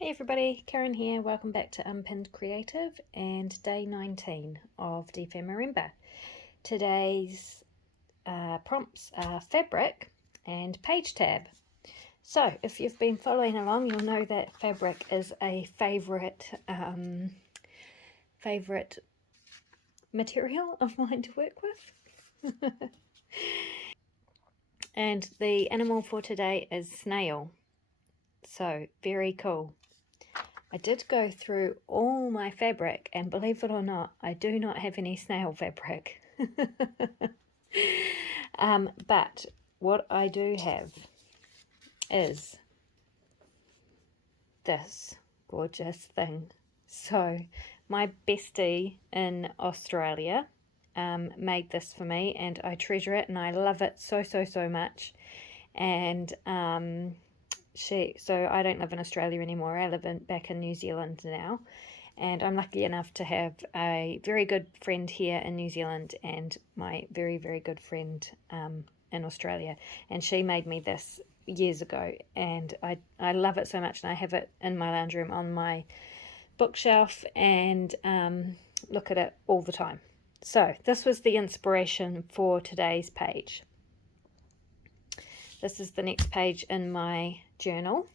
Hey everybody, Karen here. Welcome back to Unpinned Creative and day 19 of dephemerember. Today's prompts are fabric and page tab. So if you've been following along, you'll know that fabric is a favourite material of mine to work with. And the animal for today is snail. So very cool. I did go through all my fabric, and believe it or not, I do not have any snail fabric. But what I do have is this gorgeous thing. So my bestie in Australia made this for me, and I treasure it and I love it so much. And so I don't live in Australia anymore. I live back in New Zealand now, and I'm lucky enough to have a very good friend here in New Zealand and my very good friend in Australia, and she made me this years ago, and I love it so much, and I have it in my lounge room on my bookshelf and look at it all the time. So this was the inspiration for today's page. This is the next page in my journal,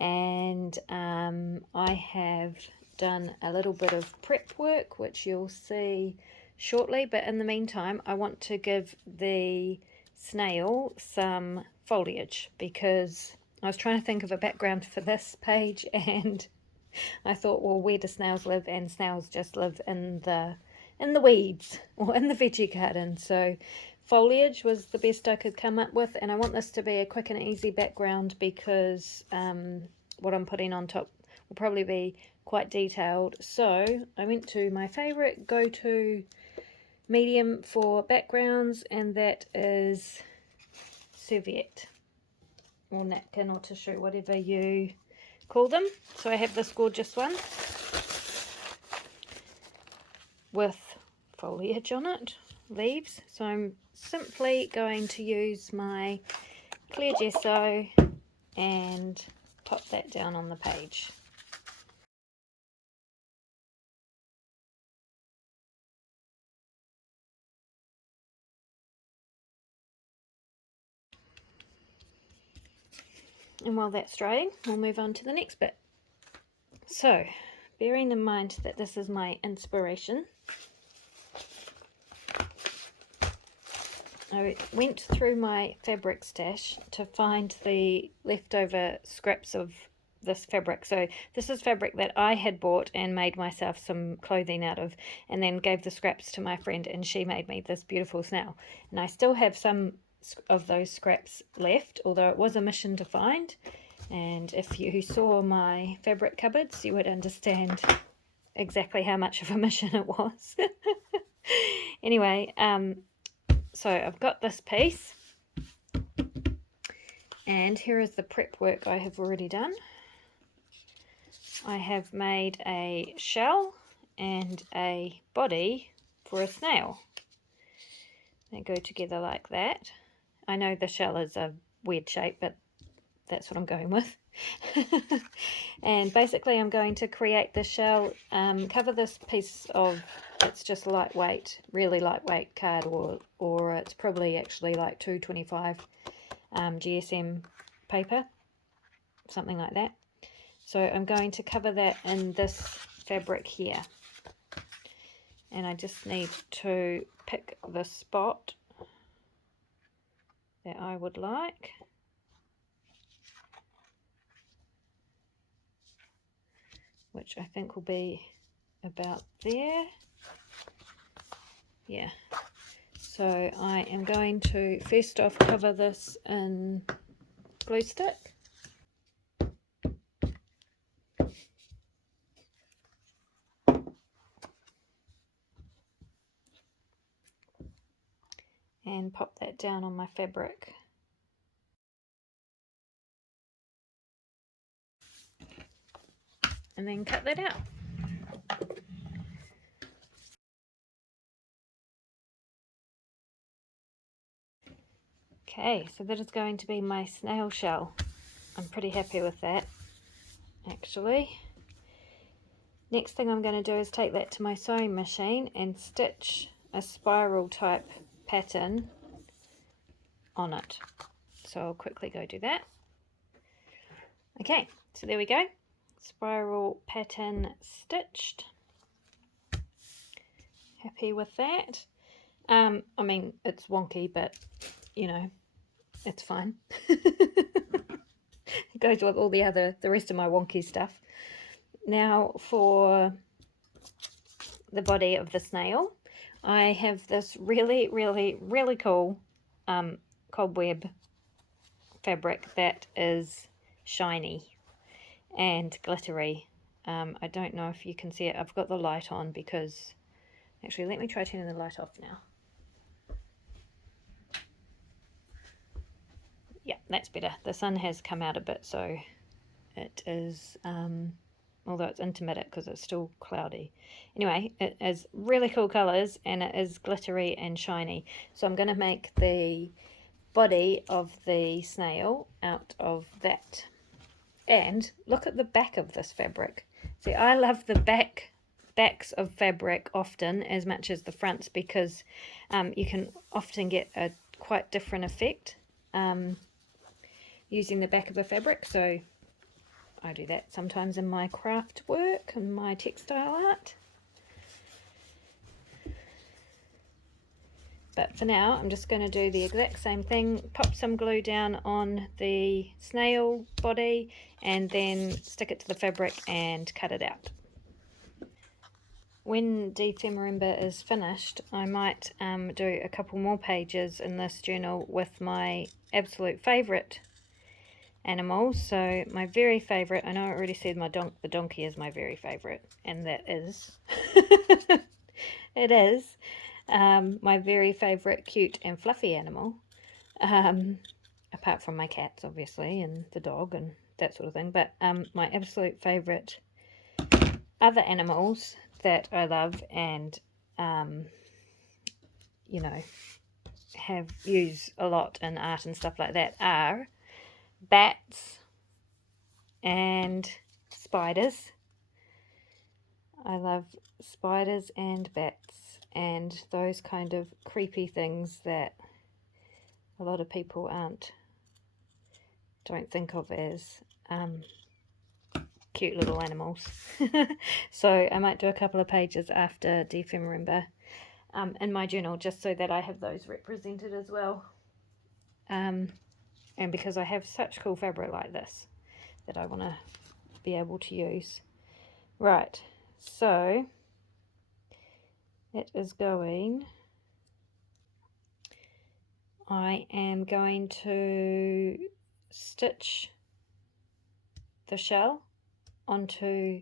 and I have done a little bit of prep work, which you'll see shortly, but in the meantime I want to give the snail some foliage because I was trying to think of a background for this page, and I thought, well, where do snails live? And snails just live in the weeds or in the veggie garden, so foliage was the best I could come up with. And I want this to be a quick and easy background because what I'm putting on top will probably be quite detailed. So I went to my favorite go-to medium for backgrounds, and that is serviette or napkin or tissue, whatever you call them. So I have this gorgeous one with foliage on it, leaves. So I'm simply going to use my clear gesso and pop that down on the page. And while that's drying, we'll move on to the next bit. So, bearing in mind that this is my inspiration, I went through my fabric stash to find the leftover scraps of this fabric. So this is fabric that I had bought and made myself some clothing out of, and then gave the scraps to my friend, and she made me this beautiful snail. And I still have some of those scraps left, although it was a mission to find. And if you saw my fabric cupboards, you would understand exactly how much of a mission it was. Anyway, so I've got this piece, and here is the prep work I have already done. I have made a shell and a body for a snail. They go together like that. I know the shell is a weird shape, but that's what I'm going with. And basically I'm going to create the shell, cover this piece of, it's just lightweight, really lightweight card, or it's probably actually like 225 GSM paper, something like that. So I'm going to cover that in this fabric here, and I just need to pick the spot that I would like. Which I think will be about there. Yeah. So I am going to first off cover this in glue stick. And pop that down on my fabric. And then cut that out. Okay, so that is going to be my snail shell. I'm pretty happy with that. actually. Next thing I'm going to do is take that to my sewing machine and stitch a spiral type pattern on it. So I'll quickly go do that. Okay, so there we go. Spiral pattern stitched. Happy with that. I mean, it's wonky, but you know, it's fine. It goes with all the rest of my wonky stuff. Now for the body of the snail, I have this really, really, really cool cobweb fabric that is shiny and glittery. I don't know if you can see it. I've got the light on because, actually, let me try turning the light off now. Yeah, that's better. The sun has come out a bit, so it is, although it's intermittent because it's still cloudy. Anyway, it is really cool colours and it is glittery and shiny. So I'm going to make the body of the snail out of that. And look at the back of this fabric. See, I love the backs of fabric often as much as the fronts because you can often get a quite different effect using the back of a fabric. So I do that sometimes in my craft work and my textile art. But for now, I'm just going to do the exact same thing, pop some glue down on the snail body and then stick it to the fabric and cut it out. When dephemerember is finished, I might do a couple more pages in this journal with my absolute favourite animals. So my very favourite, I know I already said the donkey is my very favourite, and that is, it is. My very favourite cute and fluffy animal, apart from my cats obviously and the dog and that sort of thing, but my absolute favourite other animals that I love and you know, have used a lot in art and stuff like that are bats and spiders. I love spiders and bats and those kind of creepy things that a lot of people don't think of as cute little animals. So I might do a couple of pages after dephemerember in my journal just so that I have those represented as well. And because I have such cool fabric like this that I want to be able to use. Right, so it is going, I am going to stitch the shell onto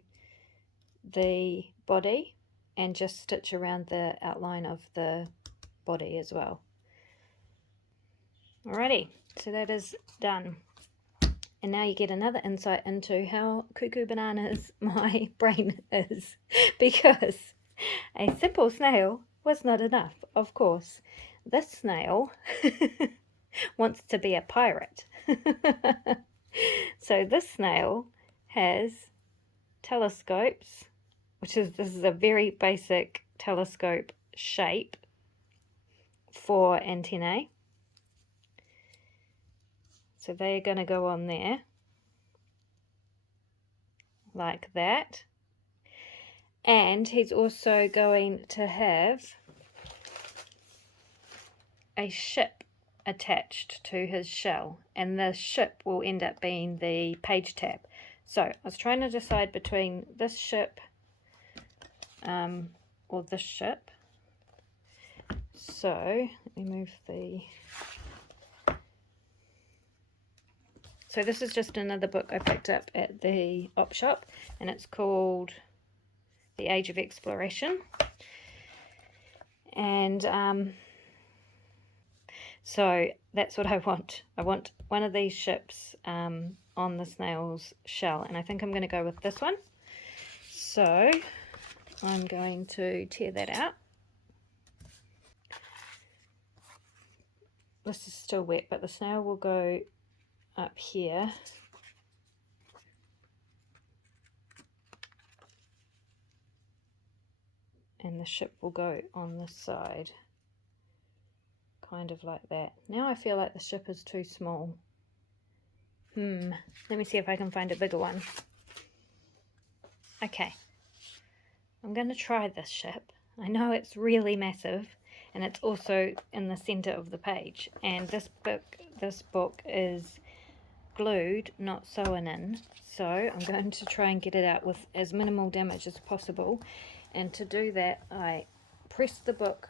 the body and just stitch around the outline of the body as well. Alrighty, so that is done. And now you get another insight into how cuckoo bananas my brain is, because a simple snail was not enough, of course. This snail wants to be a pirate. So this snail has telescopes, this is a very basic telescope shape for antennae. So they're going to go on there like that. And he's also going to have a ship attached to his shell, and the ship will end up being the page tab. So I was trying to decide between this ship or this ship. So let me move the... So this is just another book I picked up at the op shop, and it's called The Age of Exploration. And so that's what I want. I want one of these ships on the snail's shell, and I think I'm going to go with this one. So I'm going to tear that out. This is still wet, but the snail will go up here. and the ship will go on this side, kind of like that. Now I feel like the ship is too small. Let me see if I can find a bigger one. Okay, I'm going to try this ship. I know it's really massive, and it's also in the center of the page, and this book is glued, not sewn in, so I'm going to try and get it out with as minimal damage as possible. And to do that, I press the book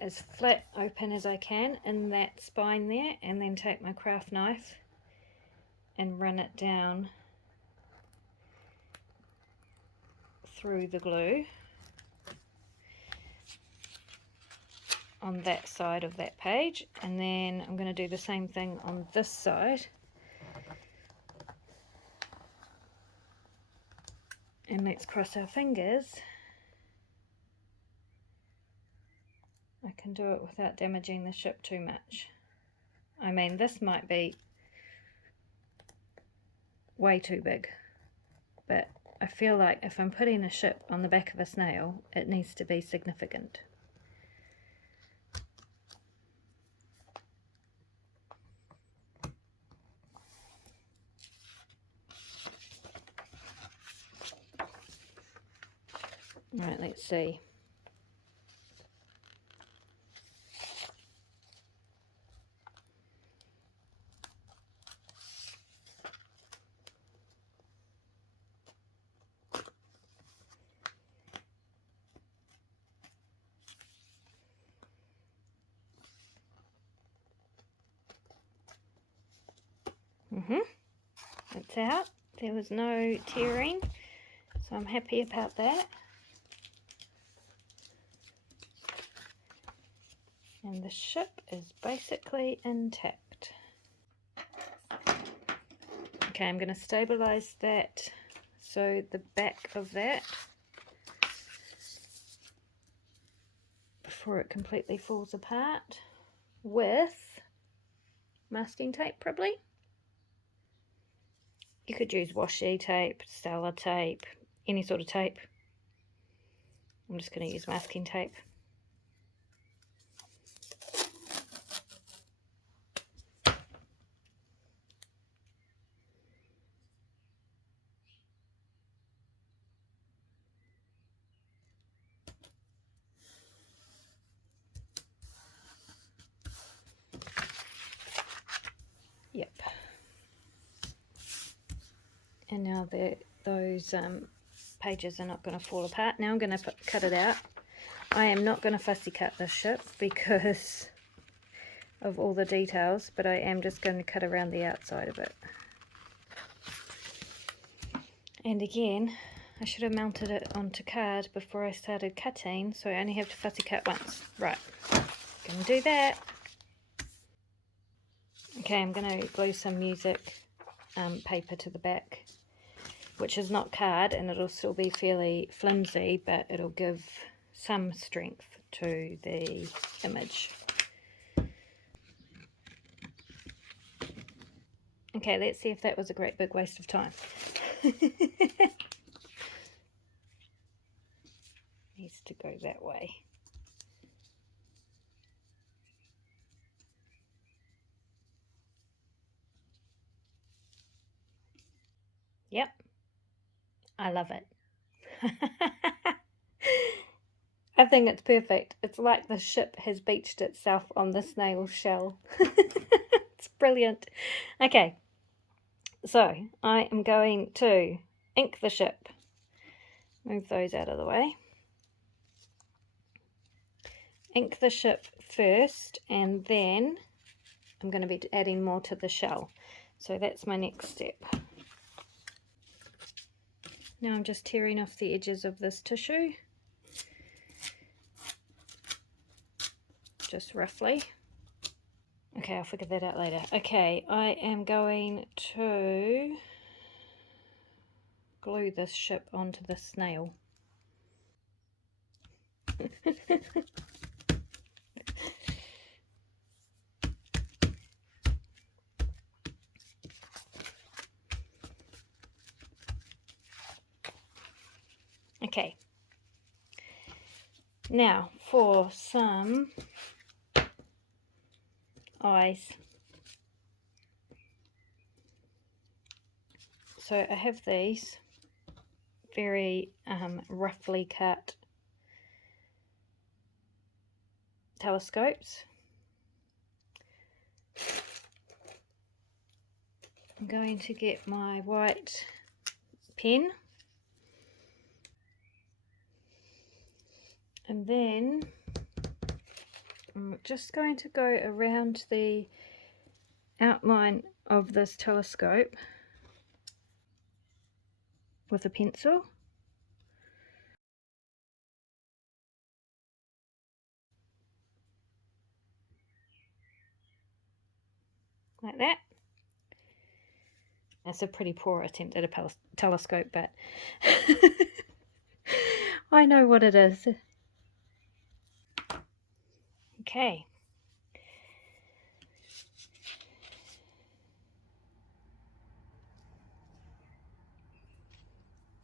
as flat open as I can in that spine there, and then take my craft knife and run it down through the glue on that side of that page, and then I'm going to do the same thing on this side. And let's cross our fingers I can do it without damaging the ship too much. I mean, this might be way too big, but I feel like if I'm putting a ship on the back of a snail, it needs to be significant. Right, let's see. It's out. There was no tearing, so I'm happy about that. And the ship is basically intact. Okay, I'm going to stabilize that so the back of that, before it completely falls apart, with masking tape probably. You could use washi tape, sellotape, any sort of tape. I'm just going to use masking tape. Yep. And now those pages are not going to fall apart. Now I'm going to cut it out. I am not going to fussy cut this ship because of all the details, but I am just going to cut around the outside of it. And again, I should have mounted it onto card before I started cutting, so I only have to fussy cut once. Right, gonna do that. Okay, I'm going to glue some music paper to the back, which is not card, and it'll still be fairly flimsy, but it'll give some strength to the image. Okay, let's see if that was a great big waste of time. Needs to go that way. Yep, I love it. I think it's perfect. It's like the ship has beached itself on the snail shell. It's brilliant. Okay, so I am going to ink the ship. Move those out of the way. Ink the ship first, and then I'm going to be adding more to the shell. So that's my next step. Now I'm just tearing off the edges of this tissue, just roughly. Okay, I'll figure that out later. Okay, I am going to glue this ship onto the snail. Okay, Now for some eyes. So I have these very roughly cut telescopes. I'm going to get my white pen, and then I'm just going to go around the outline of this telescope with a pencil. Like that. That's a pretty poor attempt at a telescope, but I know what it is. Okay.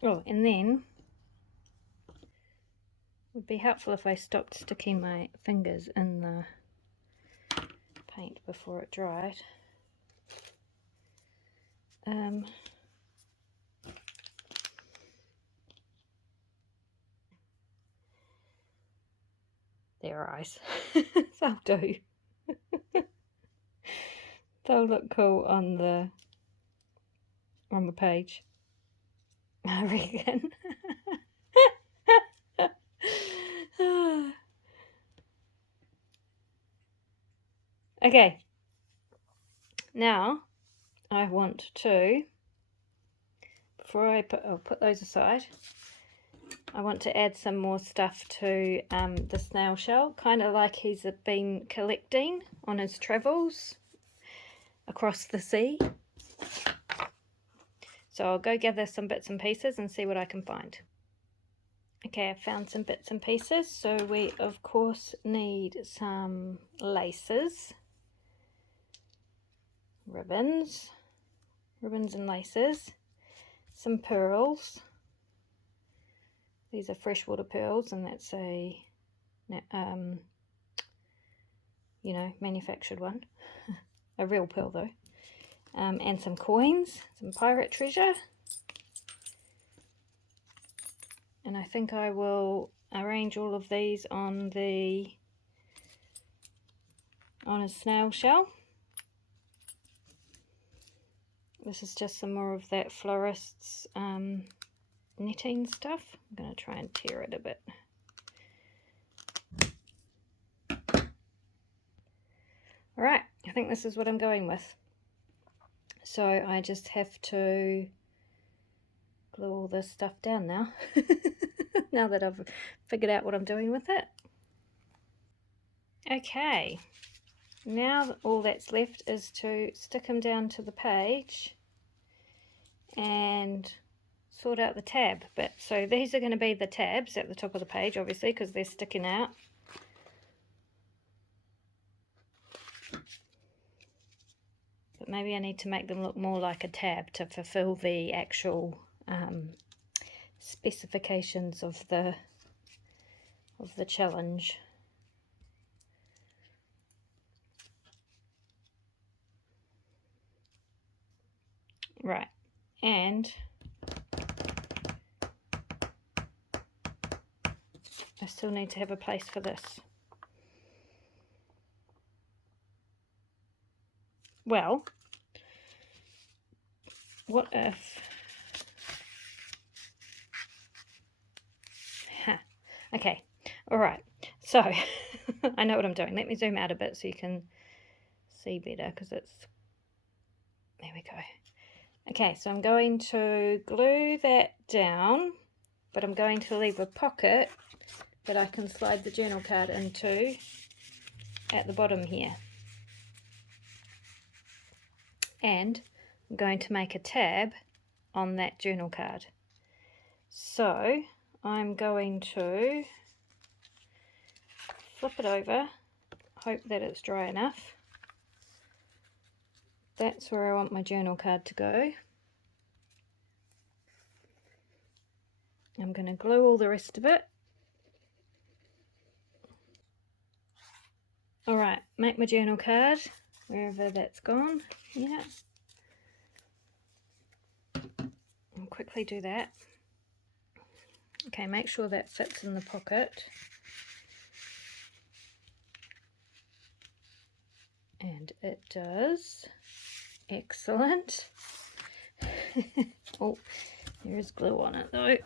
Oh, and then it would be helpful if I stopped sticking my fingers in the paint before it dried. Their eyes. They'll do. They'll look cool on the page, I reckon. Okay, now I want to, before I'll put those aside, I want to add some more stuff to the snail shell, kind of like he's been collecting on his travels across the sea. So I'll go gather some bits and pieces and see what I can find. Okay, I've found some bits and pieces. So we of course need some laces, ribbons and laces, some pearls. These are freshwater pearls, and that's a you know, manufactured one. A real pearl though. And some coins, some pirate treasure. And I think I will arrange all of these on a snail shell. This is just some more of that florist's knitting stuff. I'm going to try and tear it a bit. Alright, I think this is what I'm going with. So I just have to glue all this stuff down now. Now that I've figured out what I'm doing with it. Okay, now all that's left is to stick them down to the page and sort out the tab bit. So these are going to be the tabs at the top of the page, obviously, because they're sticking out. But maybe I need to make them look more like a tab to fulfill the actual specifications of the challenge. Right, and I still need to have a place for this. Well, what if... Okay, alright, so I know what I'm doing. Let me zoom out a bit so you can see better, because it's... There we go. Okay, so I'm going to glue that down, but I'm going to leave a pocket that I can slide the journal card into at the bottom here. And I'm going to make a tab on that journal card. So I'm going to flip it over, hope that it's dry enough. That's where I want my journal card to go. I'm going to glue all the rest of it Alright, make my journal card, wherever that's gone. Yeah. I'll quickly do that. Okay, make sure that fits in the pocket. And it does. Excellent. Oh, there is glue on it though.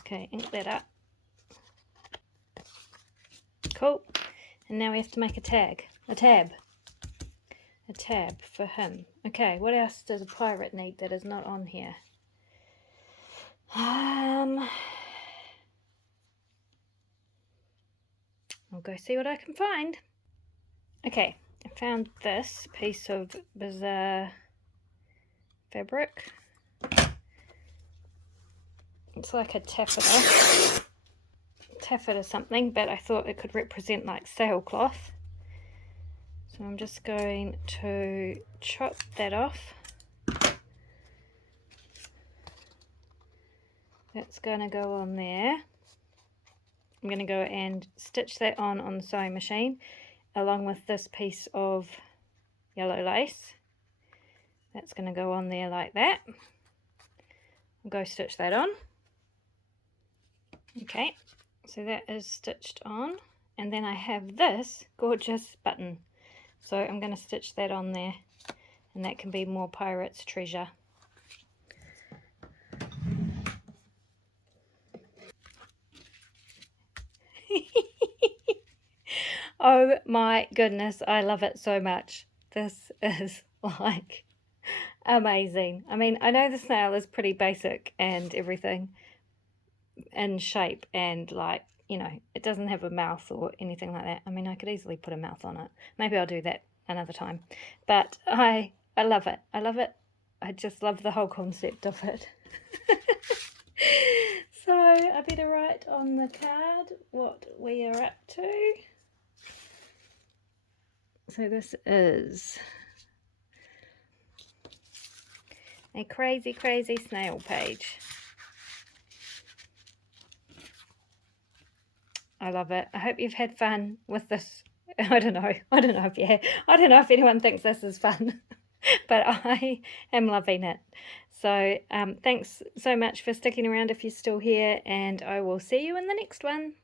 Okay, ink that up. Cool. And now we have to make a tab for him. Okay, what else does a pirate need that is not on here? I'll go see what I can find. Okay, I found this piece of bizarre fabric. It's like a taffeta something, but I thought it could represent like sailcloth. So I'm just going to chop that off. That's going to go on there. I'm going to go and stitch that on the sewing machine along with this piece of yellow lace. That's going to go on there like that. I'll go stitch that on. Okay, so that is stitched on, and then I have this gorgeous button, so I'm going to stitch that on there, and that can be more pirate's treasure. Oh my goodness, I love it so much. This is like amazing. I mean, I know the snail is pretty basic and everything in shape, and like, you know, it doesn't have a mouth or anything like that. I mean, I could easily put a mouth on it. Maybe I'll do that another time. But I love it. I love it. I just love the whole concept of it. So I better write on the card what we are up to. So this is a crazy, crazy snail page. I love it. I hope you've had fun with this. I don't know if you have. I don't know if anyone thinks this is fun, but I am loving it. So thanks so much for sticking around if you're still here, and I will see you in the next one.